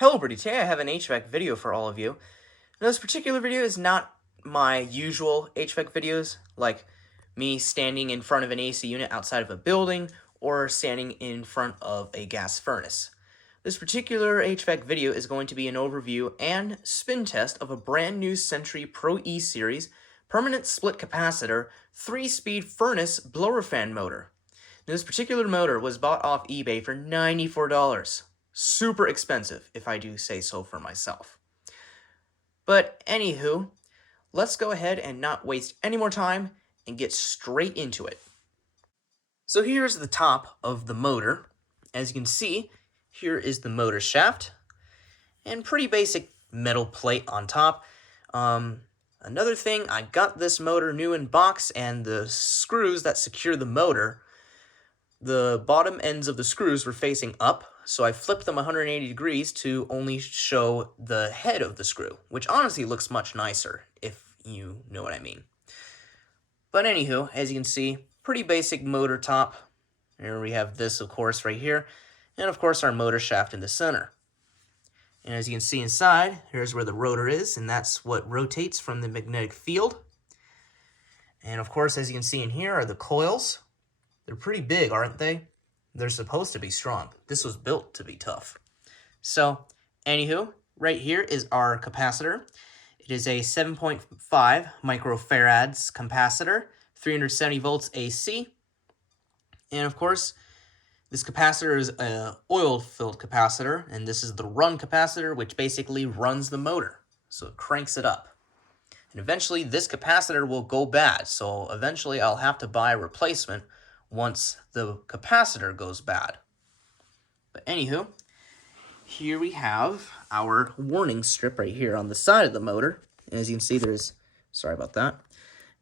Hello everybody, today I have an HVAC video for all of you. Now, this particular video is not my usual HVAC videos, like me standing in front of an AC unit outside of a building or standing in front of a gas furnace. This particular HVAC video is going to be an overview and spin test of a brand new Century Pro E Series permanent split capacitor 3-speed furnace blower fan motor. Now, this particular motor was bought off eBay for $94. Super expensive, if I do say so for myself. But anywho, let's go ahead and not waste any more time and get straight into it. So here's the top of the motor. As you can see, here is the motor shaft and pretty basic metal plate on top. Another thing, I got this motor new in box, and the screws that secure the motor, the bottom ends of the screws were facing up, so I flipped them 180 degrees to only show the head of the screw, which honestly looks much nicer, if you know what I mean. But anywho, as you can see, pretty basic motor top. Here we have this, of course, right here, and of course our motor shaft in the center. And as you can see inside, here's where the rotor is, and that's what rotates from the magnetic field. And of course, as you can see in here are the coils. They're pretty big, aren't they? They're supposed to be strong. This was built to be tough. So, anywho, right here is our capacitor. It is a 7.5 microfarads capacitor, 370 volts AC. And of course, this capacitor is an oil-filled capacitor, and this is the run capacitor, which basically runs the motor. So it cranks it up. And eventually, this capacitor will go bad, so eventually I'll have to buy a replacement once the capacitor goes bad. But anywho, here we have our warning strip right here on the side of the motor. And as you can see, sorry about that.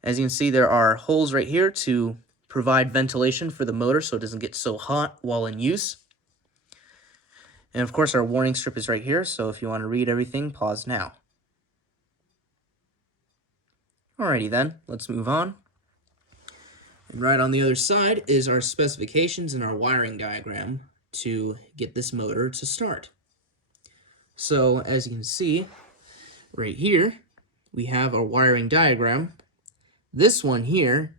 As you can see, there are holes right here to provide ventilation for the motor so it doesn't get so hot while in use. And of course, our warning strip is right here, so if you want to read everything, pause now. Alrighty then, let's move on. And right on the other side is our specifications and our wiring diagram to get this motor to start. So as you can see, right here, we have our wiring diagram. This one here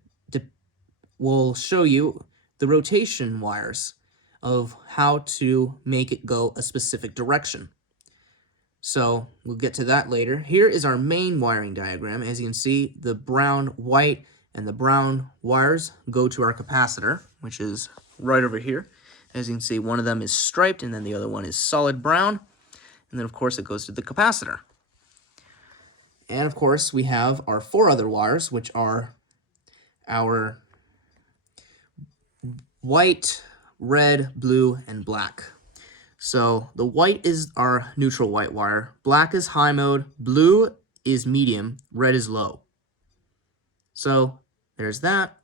will show you the rotation wires of how to make it go a specific direction. So we'll get to that later. Here is our main wiring diagram. As you can see, the brown, white, and the brown wires go to our capacitor, which is right over here. As you can see, one of them is striped, and then the other one is solid brown. And then, of course, it goes to the capacitor. And, of course, we have our 4 other wires, which are our white, red, blue, and black. So the white is our neutral white wire, black is high mode, blue is medium, red is low. So there's that.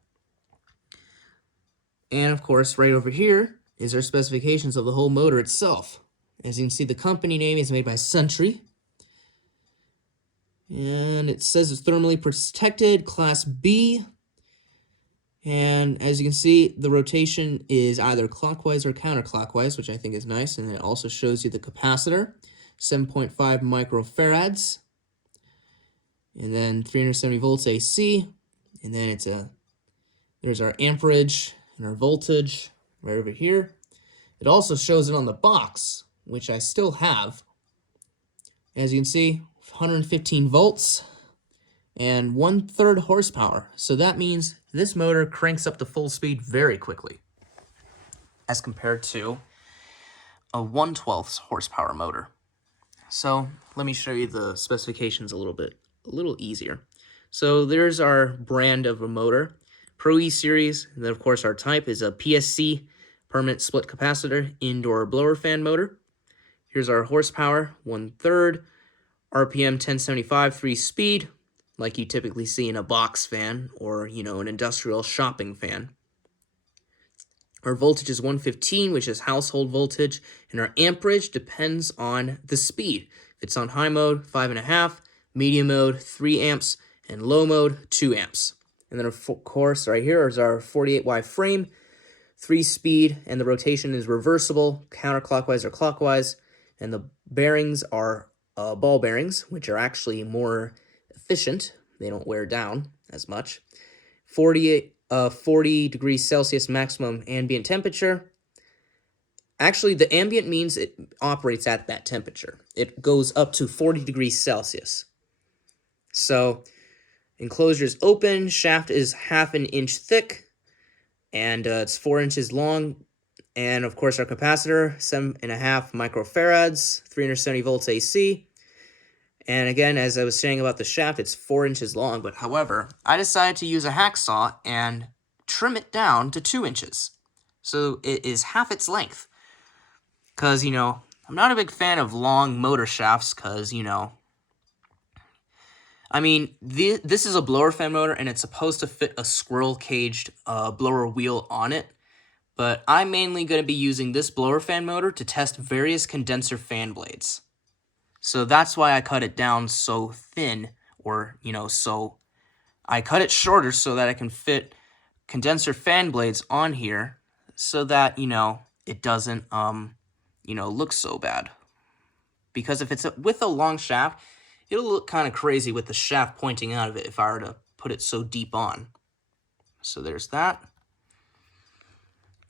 And of course, right over here is our specifications of the whole motor itself. As you can see, the company name is made by Century. And it says it's thermally protected, Class B. And as you can see, the rotation is either clockwise or counterclockwise, which I think is nice. And it also shows you the capacitor, 7.5 microfarads. And then 370 volts AC. And then there's our amperage and our voltage right over here. It also shows it on the box, which I still have. As you can see, 115 volts and 1/3 horsepower. So that means this motor cranks up to full speed very quickly as compared to a 1/12 horsepower motor. So let me show you the specifications a little easier. So there's our brand of a motor, Pro E Series, and then of course our type is a PSC, permanent split capacitor, indoor blower fan motor. Here's our horsepower, 1/3, RPM 1075, 3-speed, like you typically see in a box fan or, an industrial shopping fan. Our voltage is 115, which is household voltage, and our amperage depends on the speed. If it's on high mode, 5.5, medium mode, 3 amps, and low mode, 2 amps. And then, of course, right here is our 48Y frame, 3-speed, and the rotation is reversible, counterclockwise or clockwise. And the bearings are ball bearings, which are actually more efficient. They don't wear down as much. 40 degrees Celsius maximum ambient temperature. Actually, the ambient means it operates at that temperature. It goes up to 40 degrees Celsius. So, enclosure is open, shaft is 1/2 inch thick, and it's 4 inches long. And of course, our capacitor, 7.5 microfarads, 370 volts AC. And again, as I was saying about the shaft, it's 4 inches long. But however, I decided to use a hacksaw and trim it down to 2 inches. So it is half its length. Because, I'm not a big fan of long motor shafts because, this is a blower fan motor and it's supposed to fit a squirrel caged blower wheel on it. But I'm mainly going to be using this blower fan motor to test various condenser fan blades. So that's why I cut it down so thin, or, so I cut it shorter so that I can fit condenser fan blades on here so that, it doesn't, look so bad. Because if it's with a long shaft, it'll look kind of crazy with the shaft pointing out of it if I were to put it so deep on. So there's that.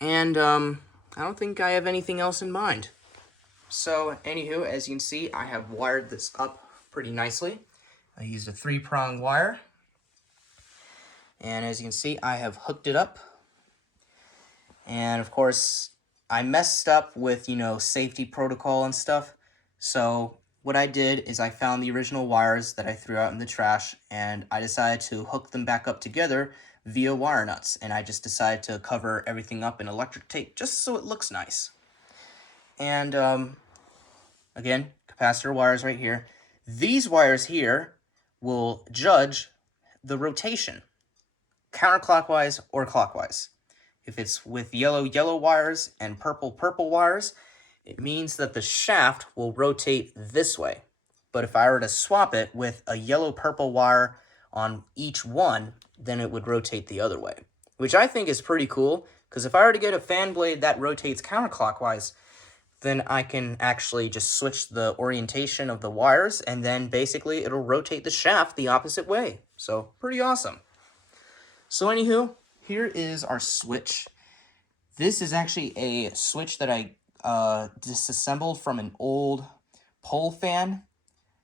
And I don't think I have anything else in mind. So anywho, as you can see, I have wired this up pretty nicely. I used a 3-prong wire. And as you can see, I have hooked it up. And of course, I messed up with, safety protocol and stuff. So what I did is I found the original wires that I threw out in the trash, and I decided to hook them back up together via wire nuts. And I just decided to cover everything up in electric tape just so it looks nice. And again, capacitor wires right here. These wires here will judge the rotation, counterclockwise or clockwise. If it's with yellow wires and purple wires, it means that the shaft will rotate this way. But if I were to swap it with a yellow-purple wire on each one, then it would rotate the other way. Which I think is pretty cool, because if I were to get a fan blade that rotates counterclockwise, then I can actually just switch the orientation of the wires, and then basically it'll rotate the shaft the opposite way. So, pretty awesome. So anywho, here is our switch. This is actually a switch that I disassembled from an old pole fan,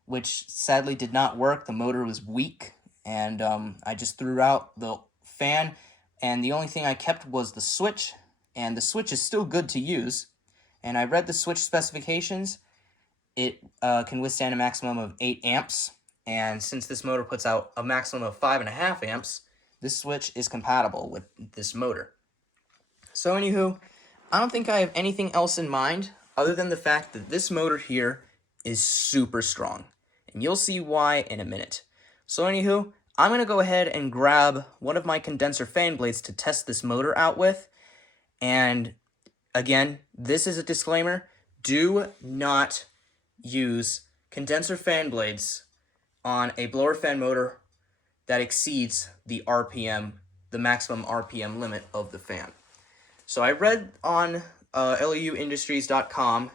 which sadly did not work. The motor was weak, and I just threw out the fan, and the only thing I kept was the switch, and the switch is still good to use. And I read the switch specifications. It can withstand a maximum of 8 amps, and since this motor puts out a maximum of 5.5 amps, this switch is compatible with this motor. So anywho, I don't think I have anything else in mind other than the fact that this motor here is super strong. And you'll see why in a minute. So anywho, I'm going to go ahead and grab one of my condenser fan blades to test this motor out with. And again, this is a disclaimer. Do not use condenser fan blades on a blower fan motor that exceeds the RPM, the maximum RPM limit of the fan. So I read on LEUindustries.com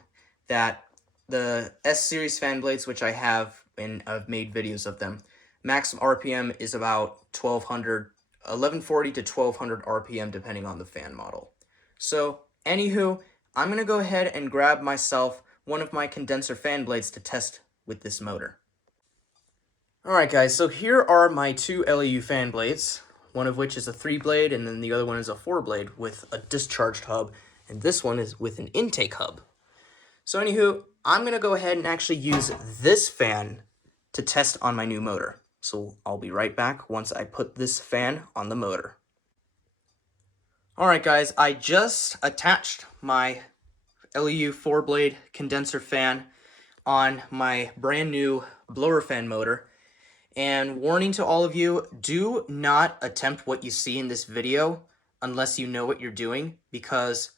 that the S-series fan blades, which I have and I've made videos of them, maximum RPM is about 1140 to 1200 RPM depending on the fan model. So anywho, I'm going to go ahead and grab myself one of my condenser fan blades to test with this motor. Alright guys, so here are my two LEU fan blades, one of which is a 3-blade and then the other one is a 4-blade with a discharged hub, and this one is with an intake hub. So anywho, I'm going to go ahead and actually use this fan to test on my new motor. So I'll be right back once I put this fan on the motor. Alright guys, I just attached my LEU 4-blade condenser fan on my brand new blower fan motor. And warning to all of you, do not attempt what you see in this video unless you know what you're doing, because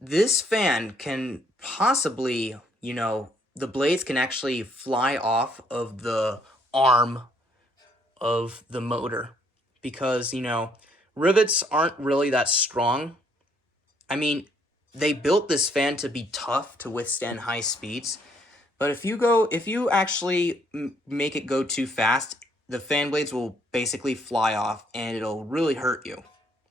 this fan can possibly, the blades can actually fly off of the arm of the motor because, rivets aren't really that strong. I mean, they built this fan to be tough to withstand high speeds, but if you actually make it go too fast, the fan blades will basically fly off and it'll really hurt you.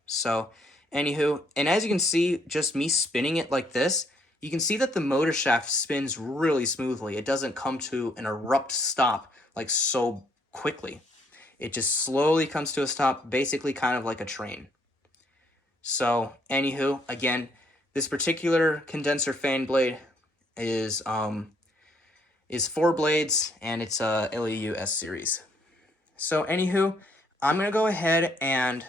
So, anywho, and as you can see, just me spinning it like this, you can see that the motor shaft spins really smoothly. It doesn't come to an abrupt stop like so quickly. It just slowly comes to a stop, basically kind of like a train. So, anywho, again, this particular condenser fan blade is 4 blades, and it's a LEU S series. So, anywho, I'm going to go ahead and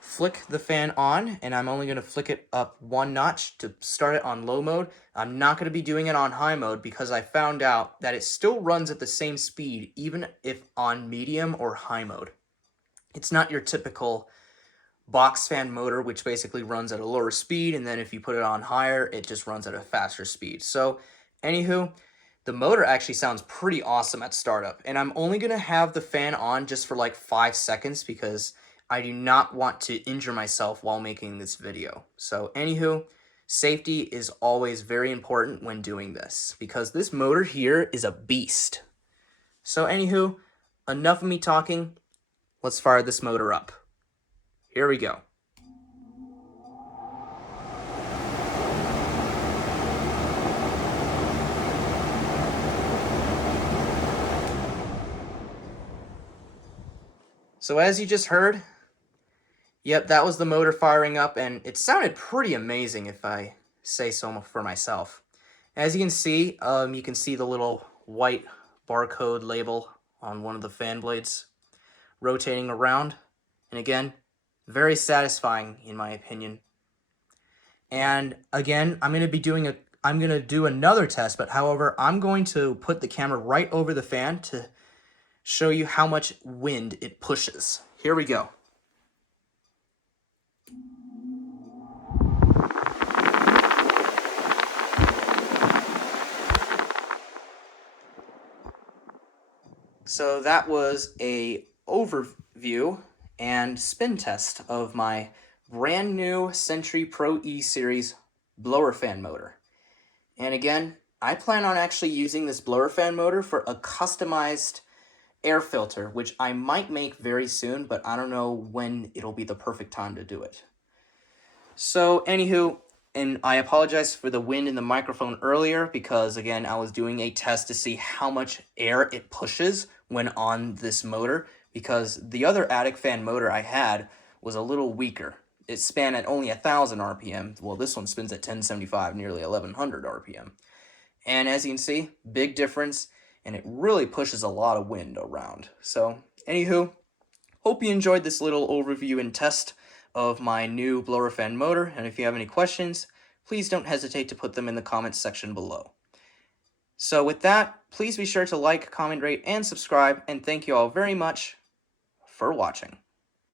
flick the fan on, and I'm only going to flick it up 1 notch to start it on low mode. I'm not going to be doing it on high mode because I found out that it still runs at the same speed even if on medium or high mode. It's not your typical box fan motor, which basically runs at a lower speed, and then if you put it on higher, it just runs at a faster speed. So, anywho, the motor actually sounds pretty awesome at startup, and I'm only going to have the fan on just for like 5 seconds because I do not want to injure myself while making this video. So, anywho, safety is always very important when doing this because this motor here is a beast. So, anywho, enough of me talking. Let's fire this motor up. Here we go. So as you just heard, yep, that was the motor firing up, and it sounded pretty amazing if I say so for myself. As you can see the little white barcode label on one of the fan blades rotating around, and again, very satisfying in my opinion. And again, I'm going to do another test, but however, I'm going to put the camera right over the fan to show you how much wind it pushes. Here we go. So that was a overview and spin test of my brand new Century Pro E Series blower fan motor. And again, I plan on actually using this blower fan motor for a customized air filter, which I might make very soon, but I don't know when it'll be the perfect time to do it. So anywho, and I apologize for the wind in the microphone earlier because again, I was doing a test to see how much air it pushes when on this motor because the other attic fan motor I had was a little weaker. It span at only 1,000 RPM. Well, this one spins at 1075, nearly 1,100 RPM. And as you can see, big difference, and it really pushes a lot of wind around. So, anywho, hope you enjoyed this little overview and test of my new blower fan motor, and if you have any questions, please don't hesitate to put them in the comments section below. So with that, please be sure to like, comment, rate, and subscribe, and thank you all very much for watching.